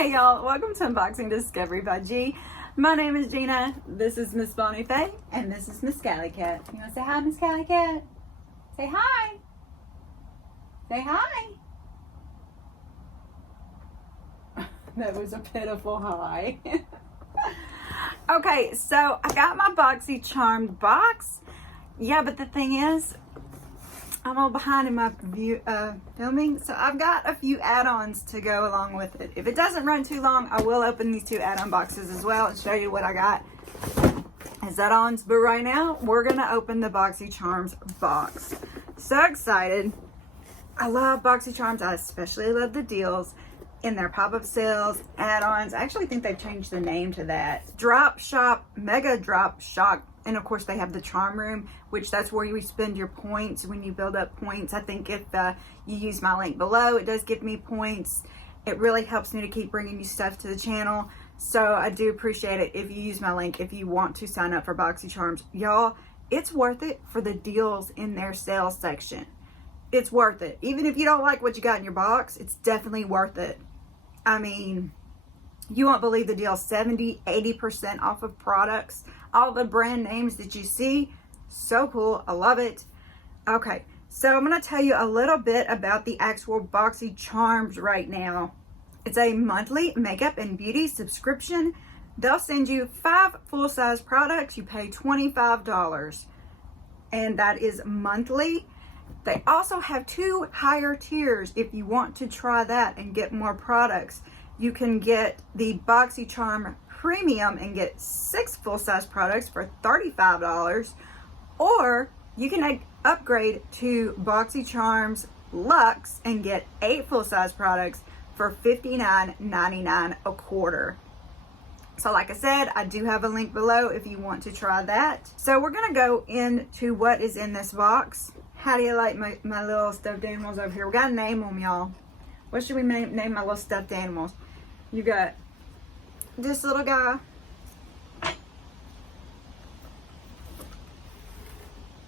Hey y'all, welcome to Unboxing Discovery by G. My name is Gina, this is Miss Bonnie Faye, and this is Miss Cali Cat. You want to say hi, Miss Cali Cat? Say hi. Say hi. That was a pitiful hi. Okay, so I got my Boxycharm box. Yeah, but the thing is, I'm all behind in my filming, so I've got a few add-ons to go along with it. If it doesn't run too long, I will open these two add-on boxes as well and show you what I got as add-ons. But right now, we're going to open the Boxycharms box. So excited. I love Boxycharms. I especially love the deals in their pop-up sales, add-ons. I actually think they've changed the name to that. Drop Shop, Mega Drop Shop. And of course they have the charm room, which that's where you spend your points when you build up points. I think if you use my link below, it does give me points. It really helps me to keep bringing you stuff to the channel. So I do appreciate it if you use my link, if you want to sign up for Boxycharms. Y'all, it's worth it for the deals in their sales section. It's worth it. Even if you don't like what you got in your box, it's definitely worth it. I mean, you won't believe the deal. 70-80% off of products. All the brand names that you see. So cool. I love it. Okay, so I'm going to tell you a little bit about the actual Boxycharms right now. It's a monthly makeup and beauty subscription. They'll send you 5 full-size products. You pay $25. And that is monthly. They also have 2 higher tiers if you want to try that and get more products. You can get the Boxycharm Premium and get 6 full-size products for $35, or you can upgrade to Boxycharm Luxe and get 8 full-size products for $59.99 a quarter. So like I said, I do have a link below if you want to try that. So we're gonna go into what is in this box. How do you like my little stuffed animals over here? We gotta name them, y'all. What should we name my little stuffed animals? You got this little guy,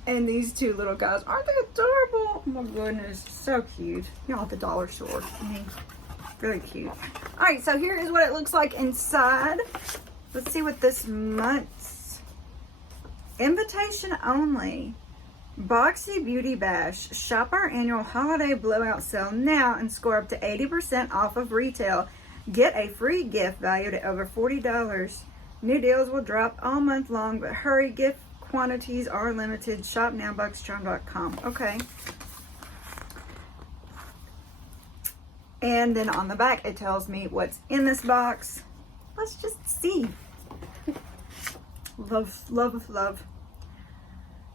and these 2 little guys. Aren't they adorable? Oh my goodness, so cute. Y'all at the dollar store. I mean, very cute. All right, so here is what it looks like inside. Let's see what this month's invitation only. Boxy Beauty Bash. Shop our annual holiday blowout sale now and score up to 80% off of retail. Get a free gift valued at over $40. New deals will drop all month long, but hurry, gift quantities are limited. Shop now, boxycharm.com. Okay. And then on the back, it tells me what's in this box. Let's just see. Love, love, love.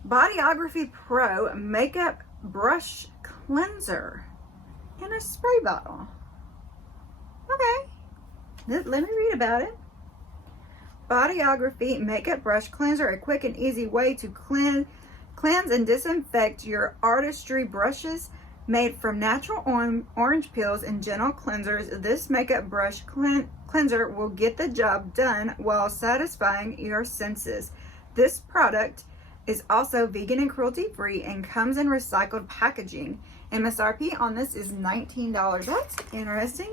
Bodyography Pro Makeup Brush Cleanser in a spray bottle. Okay, let me read about it. Bodyography Makeup Brush Cleanser, a quick and easy way to cleanse and disinfect your artistry brushes. Made from natural orange peels and gentle cleansers, this makeup brush cleanser will get the job done while satisfying your senses. This product is also vegan and cruelty-free and comes in recycled packaging. MSRP on this is $19. That's interesting.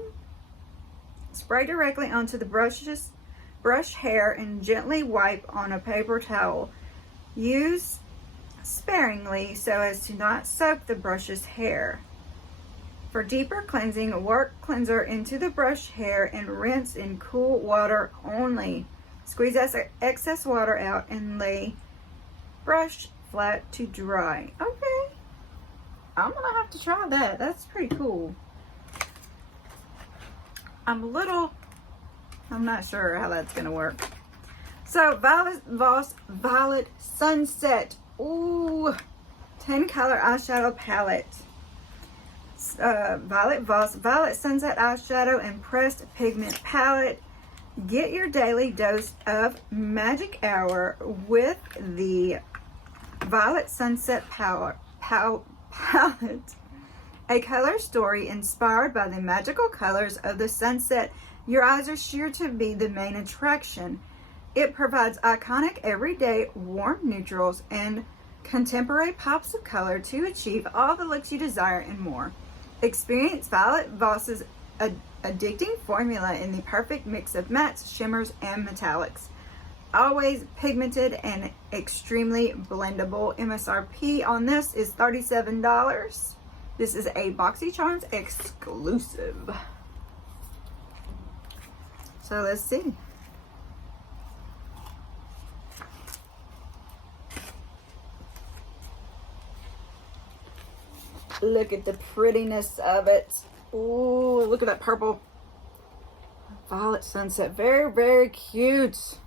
Spray directly onto the brush hair and gently wipe on a paper towel. Use sparingly so as to not soak the brush's hair. For deeper cleansing, work cleanser into the brush hair and rinse in cool water only. Squeeze excess water out and lay brush flat to dry. Okay, I'm gonna have to try that. That's pretty cool. I'm not sure how that's gonna work. So violetvoss Violet Sunset. Ooh, 10 color eyeshadow palette. Violetvoss Violet Sunset eyeshadow and pressed pigment palette. Get your daily dose of magic hour with the Violet Sunset palette. A color story inspired by the magical colors of the sunset. Your eyes are sure to be the main attraction. It provides iconic everyday warm neutrals and contemporary pops of color to achieve all the looks you desire and more. Experience Violetvoss's addicting formula in the perfect mix of mattes, shimmers, and metallics. Always pigmented and extremely blendable. MSRP on this is $37. This is a Boxycharm exclusive. So let's see. Look at the prettiness of it. Ooh, look at that purple. Violet sunset. Very, very cute.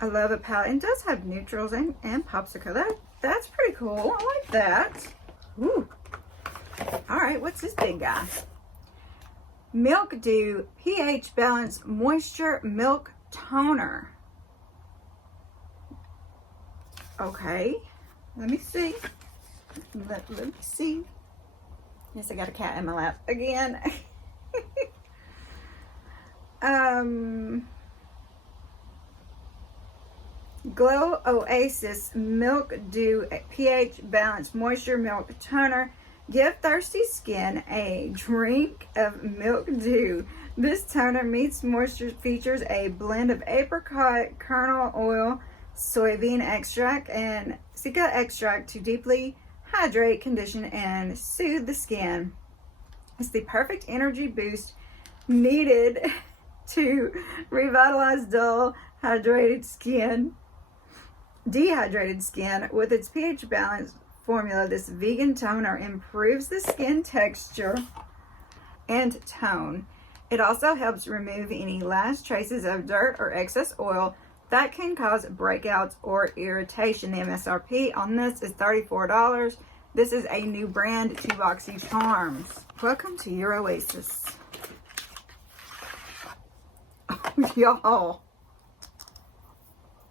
I love a palette. It does have neutrals and popsicle. That's pretty cool. I like that. Ooh. All right, what's this big guy? Milkdew pH Balance Moisture Milk Toner. Okay, let me see. Let me see. Yes, I got a cat in my lap again. GLOWOASIS Milkdew pH Balance Moisture Milk Toner. Give thirsty skin a drink of Milkdew. This toner meets moisture, features a blend of apricot kernel oil, soybean extract, and cica extract to deeply hydrate, condition, and soothe the skin. It's the perfect energy boost needed to revitalize dull, dehydrated skin. With its pH balance formula, this vegan toner improves the skin texture and tone. It also helps remove any last traces of dirt or excess oil that can cause breakouts or irritation. The MSRP on this is $34. This is a new brand to Boxycharms. Welcome to your oasis. Oh, y'all.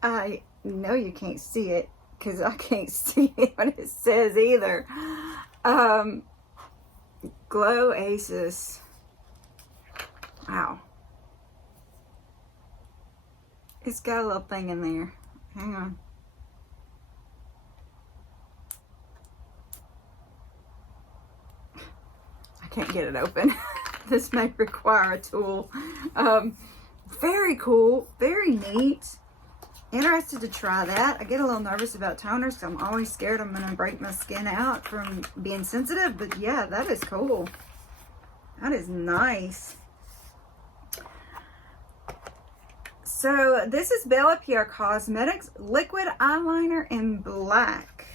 I know you can't see it because I can't see what it says either. GLOWOASIS. Wow. It's got a little thing in there. Hang on. I can't get it open. This may require a tool. Very cool. Very neat. Interested to try that. I get a little nervous about toners because I'm always scared I'm going to break my skin out from being sensitive. But yeah, that is cool. That is nice. So this is Bellapierre Cosmetics Liquid Eyeliner in Black.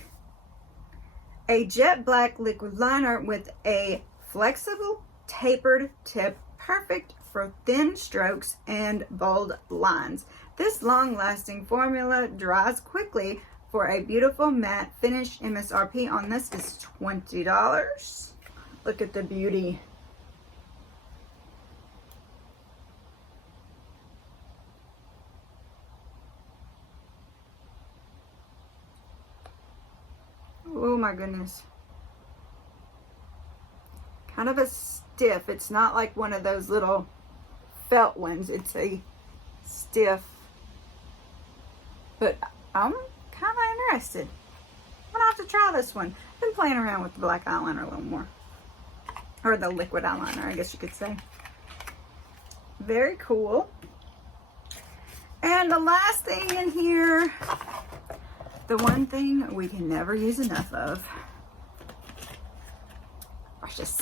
A jet black liquid liner with a flexible tapered tip, perfect for thin strokes and bold lines. This long-lasting formula dries quickly for a beautiful matte finish. MSRP on this is $20. Look at the beauty. Oh my goodness. Kind of a stiff. It's not like one of those little felt ones. It's a stiff. But I'm kind of interested. I'm going to have to try this one. I've been playing around with the black eyeliner a little more. Or the liquid eyeliner, I guess you could say. Very cool. And the last thing in here, the one thing we can never use enough of. Brushes.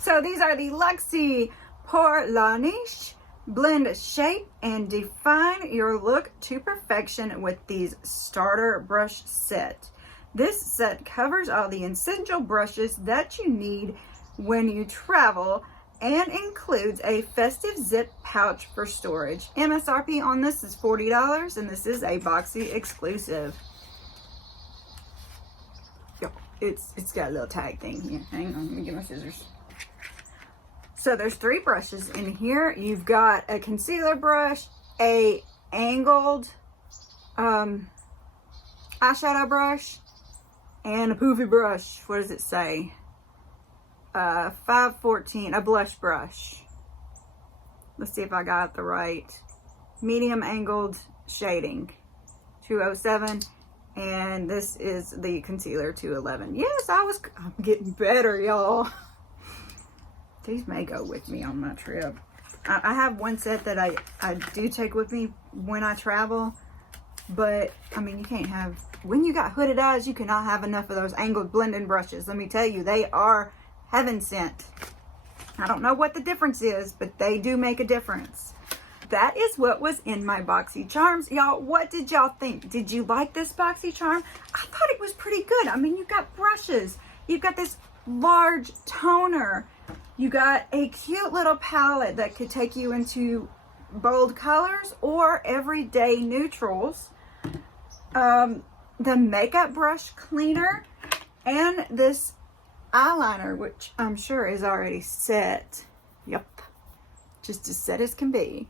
So these are the LUXIE Pour La Niche. Blend, shape, and define your look to perfection with these starter brush set. This set covers all the essential brushes that you need when you travel and includes a festive zip pouch for storage. MSRP on this is $40 and this is a Boxy exclusive. It's got a little tag thing here. Hang on, let me get my scissors. So there's 3 brushes in here. You've got a concealer brush, a angled eyeshadow brush, and a poofy brush. What does it say? 514, a blush brush. Let's see if I got the right. Medium angled shading, 207. And this is the concealer, 211. Yes, I'm getting better, y'all. These may go with me on my trip. I have one set that I do take with me when I travel. But, I mean, you can't have... When you got hooded eyes, you cannot have enough of those angled blending brushes. Let me tell you, they are heaven sent. I don't know what the difference is, but they do make a difference. That is what was in my Boxycharms. Y'all, what did y'all think? Did you like this Boxycharm? I thought it was pretty good. I mean, you've got brushes. You've got this large toner. You got a cute little palette that could take you into bold colors or everyday neutrals. The makeup brush cleaner and this eyeliner, which I'm sure is already set. Yep. Just as set as can be.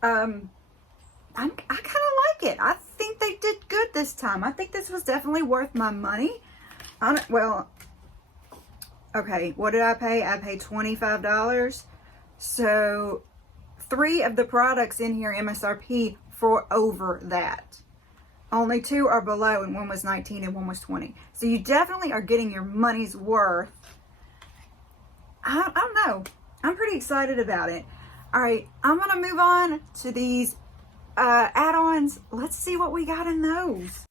I kind of like it. I think they did good this time. I think this was definitely worth my money. Well, okay, what did I pay? I paid $25. So 3 of the products in here MSRP for over that. Only 2 are below, and one was 19 and one was 20. So you definitely are getting your money's worth. I don't know. I'm pretty excited about it. All right, I'm going to move on to these add-ons. Let's see what we got in those.